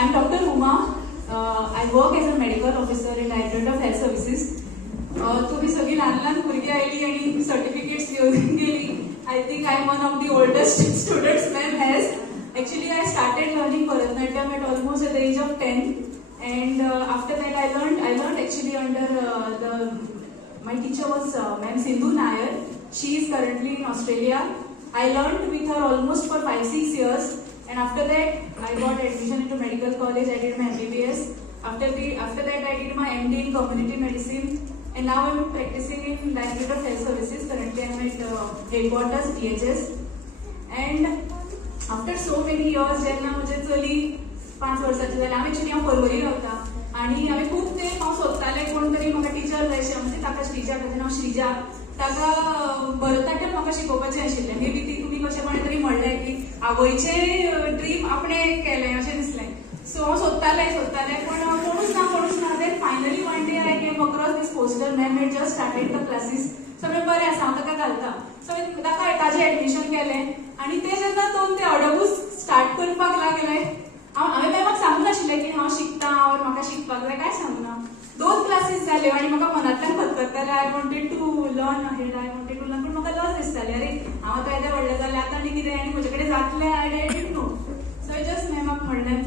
I'm Dr. Uma. I work as a medical officer in Directorate of Health Services. तुम्ही सगळी लहान भुरगी oily आणि सर्टिफिकेट्स घेऊन गेली. I think I am one of the oldest students ma'am has. Actually, I started learning Bharatanatyam at almost at the age of 10, and after that I learned actually under my teacher was Ma'am Sindhu Nair. She is currently in Australia. I learned with her almost for 5-6 years, and after that I got admission into medical college. I did my MBBS. After that I did my MD in community medicine, and now I'm practicing in Directorate of Health Services. Currently I'm at headquarters DHS, and after so many years जेन्ना म्हजे चली 5 वर्सांची जाली, हांव actually Porvorim रावता आनी हांवें खूब तेंप हांव सोदतालें कोण तरी म्हाका टिचर जाय अशें. म्हणजे ताका श्रीजा, ताचें नांव श्रीजा, ताका भरतनाट्यम म्हाका शिकोवपाचें आशिल्लें. मे बी तुमी कशें कोणें तरी म्हणलें की आवयचें ड्रीम आपणें केलें अशें दिसलें. सो हांव सोदतालें पण कोणूच ना. Then finally one day I came across this poster. Ma'am had just started the classes. So हांवें बरें आसा हांव ताका घालता. सो हांवें ताका ताजें एडमिशन केलें आनी ते जेन्ना ते अडबूस स्टार्ट करपाक लागले, हांवें मॅमाक सांगूंक नाशिल्लें की हांव शिकता और म्हाका शिकपाक जाय, काय सांगूं ना. 2 क्लासीस जाल्यो आनी म्हाका मनांतल्यान खतखतालें. आय वॉन्टेड टू लर्न पूण म्हाका लज दिसताली, अरे हांव आतां येदें व्हडलें जालें आतां आनी कितें आनी म्हजे कडेन जातलें. I didn't know. सो हांवें जस्ट मॅमाक म्हणलें,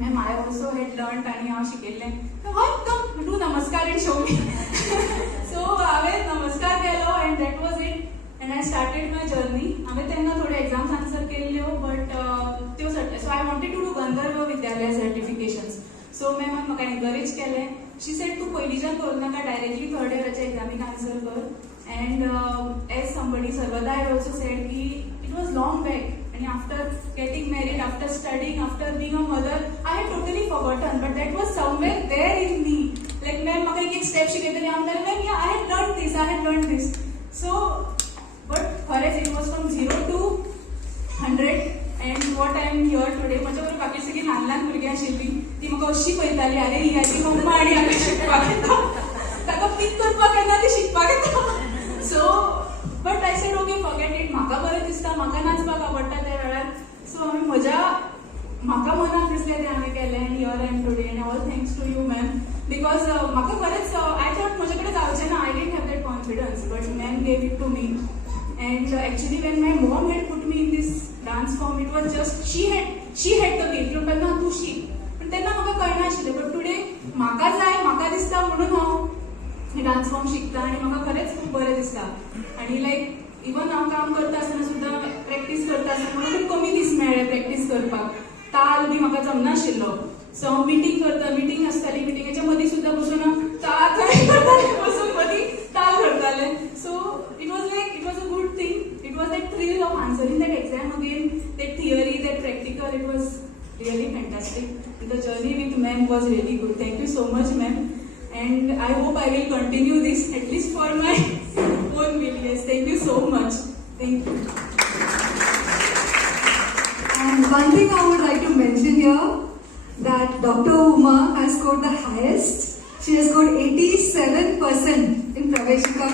ma'am I also had learn आनी हांव शिकयल्लें. हय come do namaskar and show me. So हांवें नमस्कार केलो and that was it. And I started my journey. हांवें तेन्ना थोडे एग्जाम्स आन्सर केल्ल्यो, बट त्यो सो आय वॉन्टेड टू डू गंधर्व विद्यालय सर्टिफिकेशन्स. सो मॅमान म्हाका एनकरेज केलें. शी सेड तूं पयलींच्यान करूं नाका, डायरेक्टली थर्ड इयराच्या एग्जामीक आन्सर कर. एंड एज समबडी सर्वदा हॅड ऑल्सो सेड की इट वॉज लॉंग बॅक, आनी after getting married, after studying, after being a mother, I had totally forgotten, but that was somewhere there in me. Like ma'am म्हाका एक step शिकयतली, हांव म्हणटालें ma'am I had learn this. So but खरेंच it was from 0 to 100, and what I am here today. म्हज्या बरोबर बाकी सगळीं ल्हान भुरगीं आशिल्लीं, ती म्हाका अशी पळयताली, अरे ही आजी मम्मा आनी आमी शिकपाक येता, ताका पिक करपाक येना ती शिकपाक येता. So but I said okay forget it. म्हाका बरें दिसता, म्हाका नाचपाक आवडटा त्या वेळार. सो हांवें म्हाका मनाक दिसलें तें हांवें केलें, and here I am today. And all thanks to you ma'am, because म्हाका खरेंच आय थॉट म्हजे कडेन जावचें ना. I didn't have that confidence, but ma'am gave it to me. And actually when my mom had put me in this dance form, it was just she had the way की ना तू शिक. पण तेन्ना म्हाका कळनाशिल्लें, बट टुडे म्हाका जाय, म्हाका दिसता म्हणून हांव हे डान्स फॉर्म शिकता आनी म्हाका खरेंच खूब बरें दिसता. आनी लायक इवन हांव काम करता आसतना सुद्दां प्रॅक्टीस करता आसतना म्हाका खूब कमी दीस मेळ्ळे प्रॅक्टीस करपाक. ताल बी म्हाका जमनाशिल्लो. सो हांव मिटींग आसताली, मिटींगेच्या मदीं सुद्दां बसून बसून मदीं ताल करतालें. सो it was a good thing. It was that thrill of answering that exam again, that theory, that practical. It was really fantastic. And the journey with ma'am was really good. Thank you so much, ma'am. And I hope I will continue this at least for my own videos. Thank you so much. Thank you. And one thing I would like to mention here, that Dr. Uma has scored the highest. She has scored 87% in Praveshika.